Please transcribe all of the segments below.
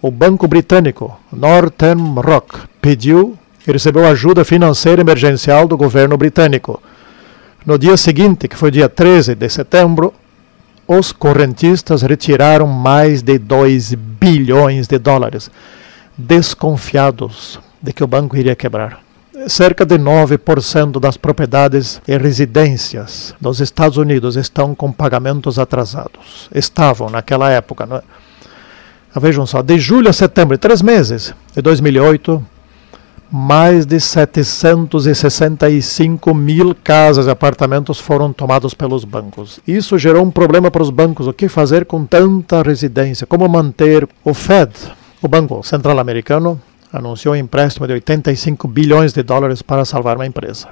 O banco britânico Northern Rock pediu e recebeu ajuda financeira emergencial do governo britânico. No dia seguinte, que foi dia 13 de setembro, os correntistas retiraram mais de 2 bilhões de dólares, desconfiados de que o banco iria quebrar. Cerca de 9% das propriedades e residências dos Estados Unidos estão com pagamentos atrasados. Estavam naquela época, não é? Vejam só, de julho a setembro, 3 meses de 2008, mais de 765 mil casas e apartamentos foram tomados pelos bancos. Isso gerou um problema para os bancos. O que fazer com tanta residência? Como manter? O Fed, o Banco Central Americano, anunciou um empréstimo de 85 bilhões de dólares para salvar uma empresa.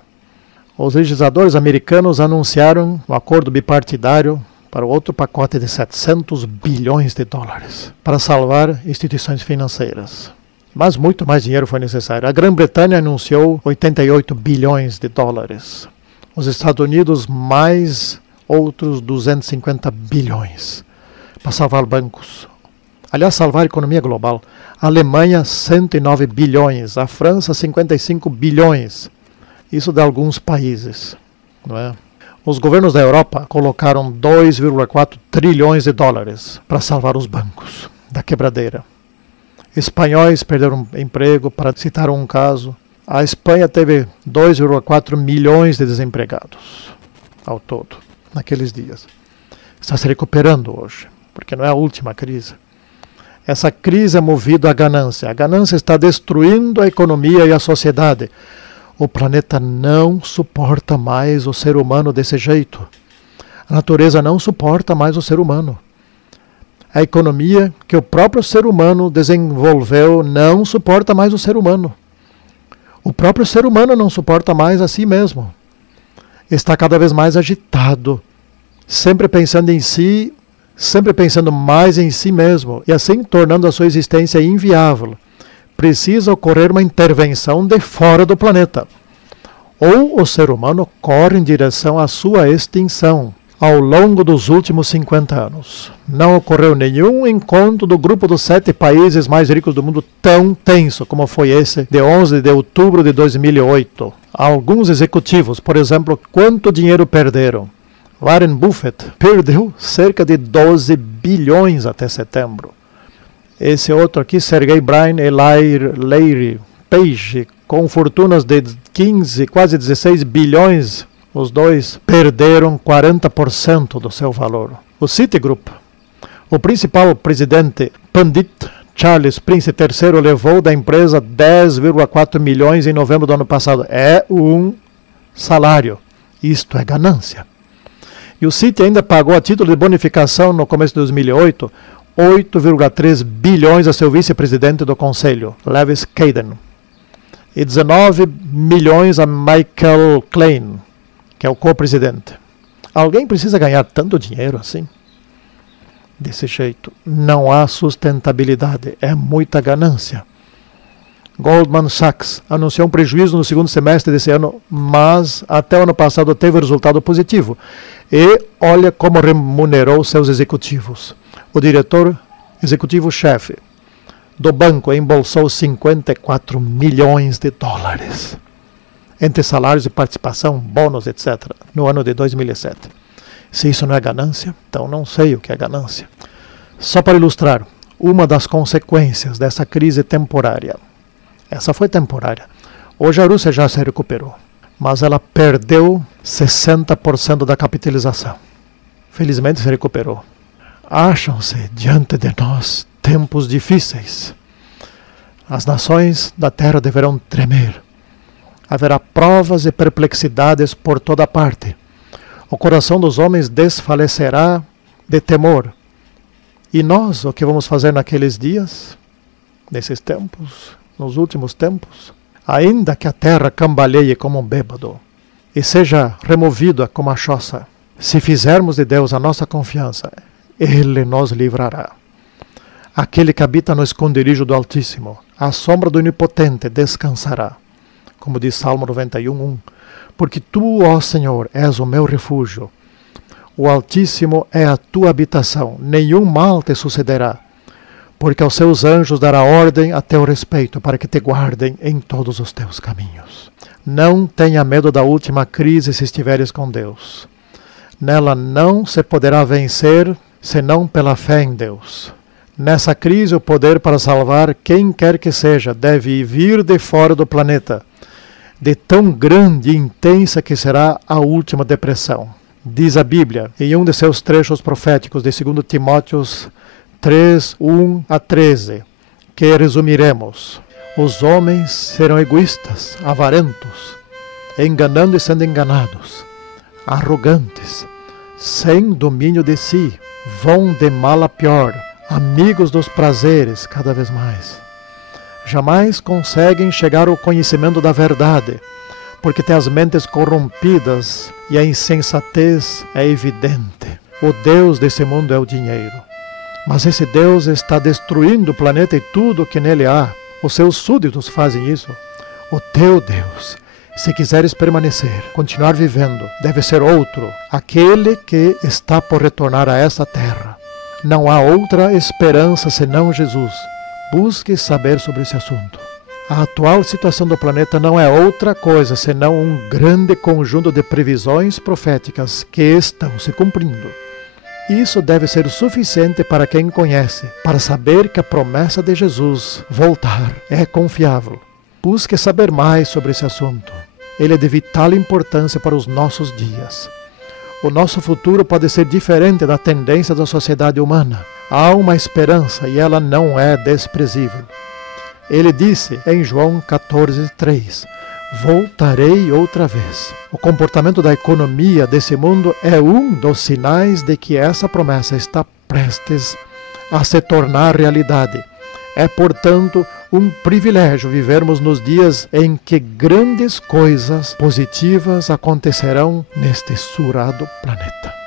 Os legisladores americanos anunciaram um acordo bipartidário para outro pacote de 700 bilhões de dólares para salvar instituições financeiras. Mas muito mais dinheiro foi necessário. A Grã-Bretanha anunciou 88 bilhões de dólares. Os Estados Unidos, mais outros 250 bilhões para salvar bancos. Aliás, salvar a economia global. A Alemanha, 109 bilhões. A França, 55 bilhões. Isso de alguns países, não é? Os governos da Europa colocaram 2,4 trilhões de dólares para salvar os bancos da quebradeira. Espanhóis perderam emprego, para citar um caso. A Espanha teve 2,4 milhões de desempregados ao todo, naqueles dias. Está se recuperando hoje, porque não é a última crise. Essa crise é movida à ganância. A ganância está destruindo a economia e a sociedade. O planeta não suporta mais o ser humano desse jeito. A natureza não suporta mais o ser humano. A economia que o próprio ser humano desenvolveu não suporta mais o ser humano. O próprio ser humano não suporta mais a si mesmo. Está cada vez mais agitado, sempre pensando em si, sempre pensando mais em si mesmo, e assim tornando a sua existência inviável. Precisa ocorrer uma intervenção de fora do planeta. Ou o ser humano corre em direção à sua extinção. Ao longo dos últimos 50 anos, não ocorreu nenhum encontro do grupo dos 7 países mais ricos do mundo tão tenso como foi esse de 11 de outubro de 2008. Alguns executivos, por exemplo, quanto dinheiro perderam? Warren Buffett perdeu cerca de 12 bilhões até setembro. Esse outro aqui, Sergey Brin e Larry Page, com fortunas de 15, quase 16 bilhões, os dois perderam 40% do seu valor. O Citigroup, o principal presidente, Pandit Charles Prince III, levou da empresa 10,4 milhões em novembro do ano passado. É um salário. Isto é ganância. E o Citi ainda pagou a título de bonificação no começo de 2008 8,3 bilhões a seu vice-presidente do conselho, Lewis Caden, e 19 milhões a Michael Klein, que é o co-presidente. Alguém precisa ganhar tanto dinheiro assim? Desse jeito, não há sustentabilidade, é muita ganância. Goldman Sachs anunciou um prejuízo no segundo semestre desse ano, mas até o ano passado teve resultado positivo. E olha como remunerou seus executivos. O diretor executivo-chefe do banco embolsou 54 milhões de dólares entre salários de participação, bônus, etc., no ano de 2007. Se isso não é ganância, então não sei o que é ganância. Só para ilustrar, uma das consequências dessa crise temporária. Essa foi temporária. Hoje a Rússia já se recuperou, mas ela perdeu 60% da capitalização. Felizmente se recuperou. Acham-se diante de nós tempos difíceis. As nações da terra deverão tremer. Haverá provas e perplexidades por toda parte. O coração dos homens desfalecerá de temor. E nós, o que vamos fazer naqueles dias, nesses tempos, nos últimos tempos? Ainda que a terra cambaleie como um bêbado e seja removida como a choça, se fizermos de Deus a nossa confiança, Ele nos livrará. Aquele que habita no esconderijo do Altíssimo, à sombra do Onipotente, descansará. Como diz Salmo 91:1. Porque tu, ó Senhor, és o meu refúgio. O Altíssimo é a tua habitação, nenhum mal te sucederá. porque aos seus anjos dará ordem a teu respeito, para que te guardem em todos os teus caminhos. Não tenha medo da última crise se estiveres com Deus. Nela não se poderá vencer, senão pela fé em Deus. Nessa crise, o poder para salvar quem quer que seja deve vir de fora do planeta, de tão grande e intensa que será a última depressão. Diz a Bíblia, em um de seus trechos proféticos de 2 Timóteo 3, 1 a 13, que resumiremos: os homens serão egoístas, avarentos, enganando e sendo enganados, arrogantes, sem domínio de si, vão de mal a pior, amigos dos prazeres cada vez mais. Jamais conseguem chegar ao conhecimento da verdade, porque têm as mentes corrompidas e a insensatez é evidente. O Deus desse mundo é o dinheiro. Mas esse Deus está destruindo o planeta e tudo o que nele há. Os seus súditos fazem isso. O teu Deus, se quiseres permanecer, continuar vivendo, deve ser outro, aquele que está por retornar a essa terra. Não há outra esperança senão Jesus. Busque saber sobre esse assunto. A atual situação do planeta não é outra coisa senão um grande conjunto de previsões proféticas que estão se cumprindo. Isso deve ser suficiente para quem conhece, para saber que a promessa de Jesus voltar é confiável. Busque saber mais sobre esse assunto. Ele é de vital importância para os nossos dias. O nosso futuro pode ser diferente da tendência da sociedade humana. Há uma esperança e ela não é desprezível. Ele disse em João 14:3, voltarei outra vez. O comportamento da economia desse mundo é um dos sinais de que essa promessa está prestes a se tornar realidade. É, portanto, um privilégio vivermos nos dias em que grandes coisas positivas acontecerão neste surado planeta.